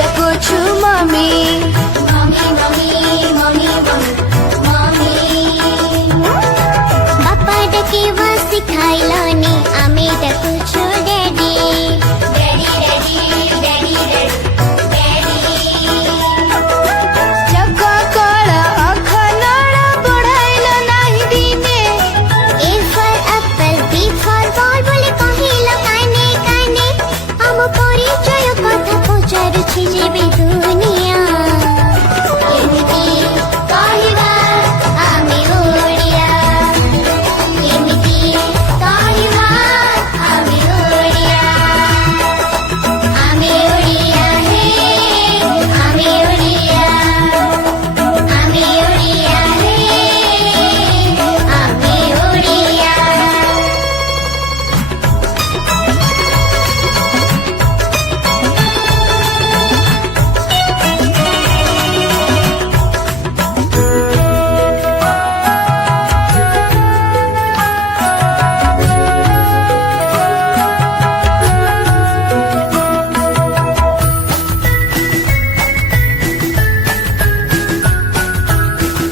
डकुछु mummy mummy mummy mummy mummy बापा डकेवा सिखाइलानी आमे डकुछु daddy daddy daddy daddy daddy जग कळ अखनळ बढ़ाइल नाही दिने A for apple, B for ball बोले कहिला काने काने हम परिचय कथा पचारुछि जेबे दुनिया एमिति कहिबा आमे ओडिया एमिति कहिबा आमे ओडिया हे आमे ओडिया हे आमे ओडिया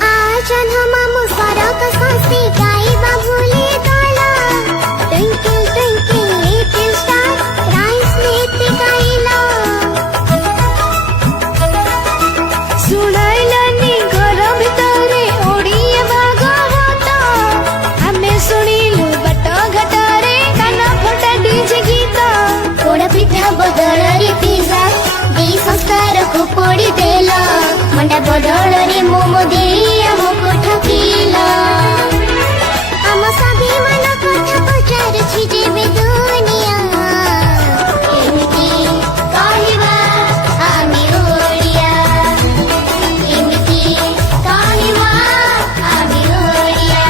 आजन हम सरक संस्थे गाइबा भूले गला twinkle twinkle little star rhymes लेते गाइला सुनाइलानी घर भितरे ओडिया भागवत आमे सुनिलु बाट घाटरे काना फटा डीजे गीत पोड़ा पिठा बदଳରେ पिज्जा देई संस्कार को पोड़ी देला मंडा बदଳରେ मोमो देई हमको ठकीला हम सभी मन कथा पचारुछि जेबे दुनिया एमिति कहिबा आमे ओडिया एमिति कहिबा आमे ओडिया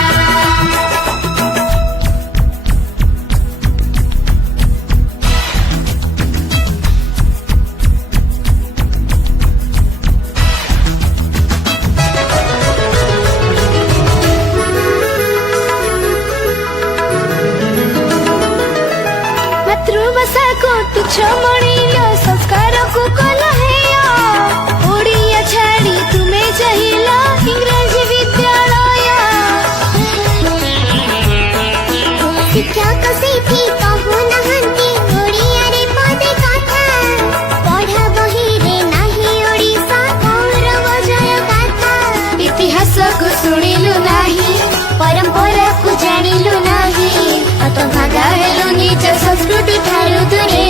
मातृभाषा को तुच्छ मणिल संस्कार को कला हेय ओडिया छाड़ी तुमे चाहिल इंग्रजी विद्यालय शिक्षक सेठी कहु नहंती ओडिया रे पदे कथा पढ़ा बही रे नाही ओडिसा गौरव जय गाथा इतिहास को सुनिलु नाही परंपरा को जानिलु नाही अत भागा हेलु निज संस्कृति ठारु दूरे